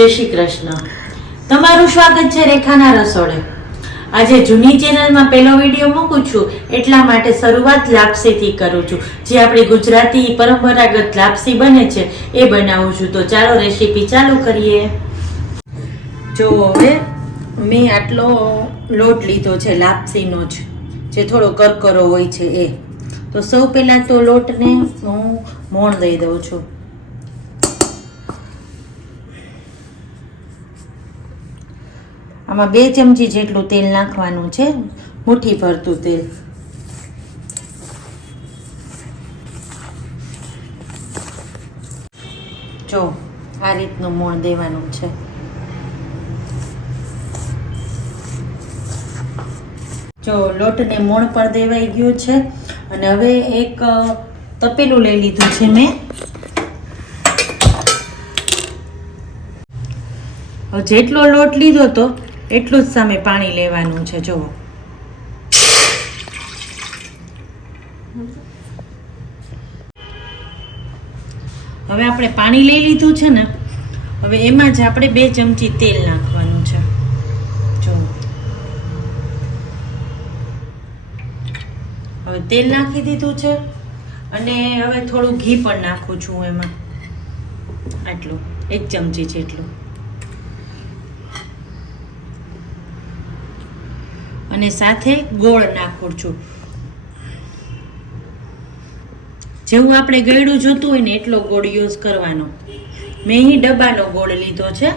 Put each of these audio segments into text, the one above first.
જય શ્રી કૃષ્ણ. તમારું સ્વાગત છે રેખાના રસોડે. આજે જૂની ચેનલમાં પહેલો વિડીયો મૂકું છું એટલા માટે શરૂઆત લાપસીથી કરું છું. જે આપણી ગુજરાતી પરંપરાગત લાપસી બને છે એ બનાવું છું. તો ચાલો રેસીપી ચાલુ કરીએ. જો હવે મેં આટલો લોટ લીધો છે લાપસીનો જ, જે થોડો કરકરો હોય છે એ. તો સૌ પહેલાં તો લોટને હું મોણ દઈ દઉં છું. આમાં 2 ચમચી જેટલું તેલ નાખવાનું છે, મુઠ્ઠી ભરતું તેલ. જો આ રીતનું મોણ દેવાનું છે. જો લોટને મોણ પર દેવાઈ ગયું છે. અને હવે એક તપેલું લઈ લીધું છે મેં. જેટલો લોટ લીધો તો એટલું જ સામે પાણી લેવાનું છે. જુઓ, હવે આપણે પાણી લઈ લીધું છે ને, હવે એમાં જ આપણે 2 ચમચી તેલ નાખવાનું છે. જુઓ, હવે તેલ નાખી દીધું છે અને હવે થોડું ઘી પણ નાખું છું એમાં, આટલું 1 ચમચી જેટલું. અને સાથે ગોળ નાખું છું. જેવું આપણે ગળ્યું જોતું હોય ને એટલો ગોળ યુઝ કરવાનો. મેં અહીં ડબ્બાનો ગોળ લીધો છે,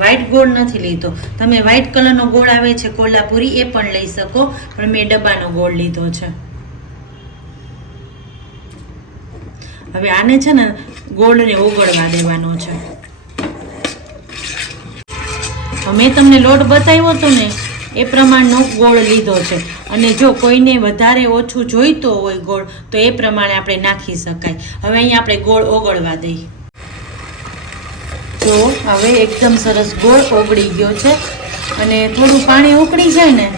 વ્હાઈટ ગોળ નથી લીધો. તમે વ્હાઈટ કલરનો ગોળ આવે છે કોલ્હાપુરી, એ પણ લઈ શકો, પણ મેં ડબ્બાનો ગોળ લીધો છે. હવે આને છે ને ગોળને ઓગળવા દેવાનો છે. મેં તમને લોટ બતાવ્યો હતો ને એ પ્રમાણનો ગોળ લીધો છે. અને જો કોઈને વધારે ઓછું જોઈતો હોય ગોળ તો એ પ્રમાણે આપણે નાખી શકાય. હવે અહીંયા આપણે ગોળ ઓગળવા દઈએ. જો હવે એકદમ સરસ ગોળ ઓગળી ગયો છે. અને થોડું પાણી ઉકળી જાય ને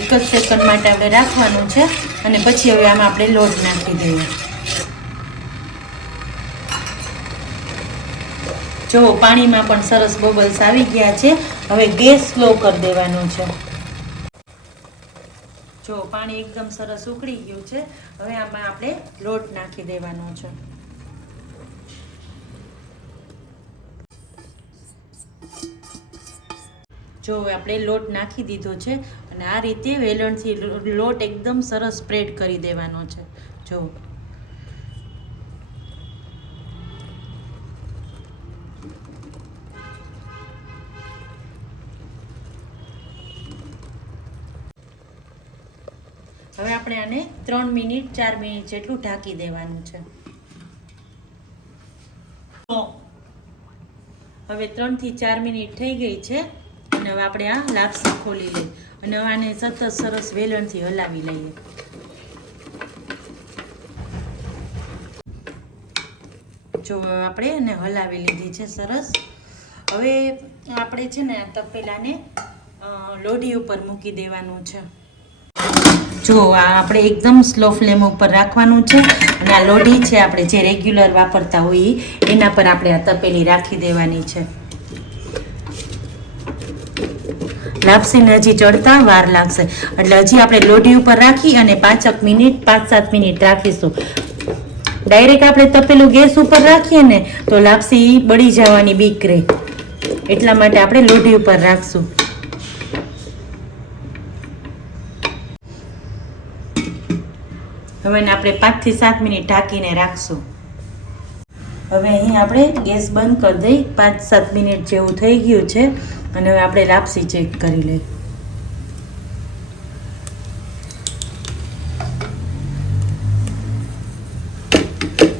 1 જ સેકન્ડ માટે આપણે રાખવાનું છે. અને પછી હવે આમાં આપણે લોટ નાખી દઈએ. જો પાણીમાં પણ સરસ બબલ્સ આવી ગયા છે. હવે ગેસ સ્લો કરી દેવાનો છે. જો પાણી એકદમ સરસ ઉકળી ગયું છે. હવે આમાં આપણે લોટ નાખી દેવાનો છે. જો આપણે લોટ નાખી દીધો છે અને આ રીતે વેલણથી લોટ એકદમ સરસ સ્પ્રેડ કરી દેવાનો છે. જો હવે આપણે આને 3 મિનિટ 4 મિનિટ જેટલું ઢાંકી દેવાનું છે. હવે 3 થી 4 મિનિટ થઈ ગઈ છે. અને હવે આપણે આ લાપસી ખોલી લઈએ અને હવે આને સતત સરસ વેલણથી હલાવી લઈએ. જો આપણે એને હલાવી લીધી છે સરસ. હવે આપણે છે ને તપેલાને લોઢી ઉપર મૂકી દેવાનું છે. જો આ આપણે એકદમ સ્લો ફ્લેમ ઉપર રાખવાનું છે. અને આ લોઢી છે આપણે જે રેગ્યુલર વાપરતા હોઈએ એના પર આપણે આ તપેલી રાખી દેવાની છે. લાપસીને હજી ચડતા વાર લાગશે, એટલે હજી આપણે લોઢી ઉપર રાખી અને 5-7 મિનિટ રાખીશું. ડાયરેક્ટ આપણે તપેલું ગેસ ઉપર રાખીએ ને તો લાપસી બળી જવાની બીક રહે, એટલા માટે આપણે લોઢી ઉપર રાખશું. હવે આપણે 5 થી 7 મિનિટ ઢાંકીને રાખશું. હવે અહીં આપણે ગેસ બંધ કરી દઈ. 5-7 મિનિટ જેવું થઈ ગયું છે. અને હવે આપણે લાપસી ચેક કરી લઈએ.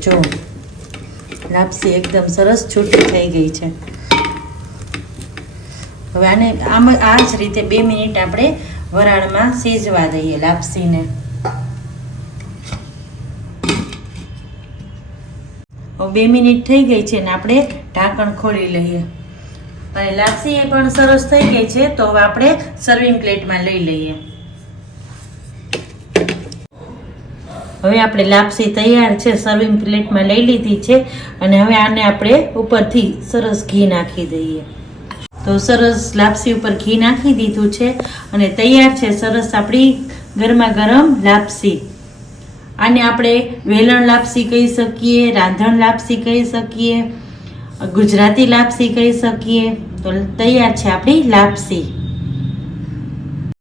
જો લાપસી એકદમ સરસ છૂટી થઈ ગઈ છે. હવે આને આ જ રીતે 2 મિનિટ આપણે વરાળમાં સિજવા દઈએ લાપસીને. 2 મિનિટ થઈ ગઈ છે ને આપણે ઢાંકણ ખોલી લઈએ. અને લાપસી એ પણ સરસ થઈ ગઈ છે. તો હવે આપણે સર્વિંગ પ્લેટમાં લઈ લઈએ. હવે આપણે લાપસી તૈયાર છે, સર્વિંગ પ્લેટમાં લઈ લીધી છે અને હવે આને આપણે ઉપરથી સરસ ઘી નાખી દઈએ. તો સરસ લાપસી ઉપર ઘી નાખી દીધું છે અને તૈયાર છે સરસ આપણી ગરમા ગરમ લાપસી. આને આપણે વેલણ લાપસી કહી શકીએ, રાંધણ લાપસી કહી શકીએ, ગુજરાતી લાપસી કહી શકીએ. તો તૈયાર છે આપણી લાપસી.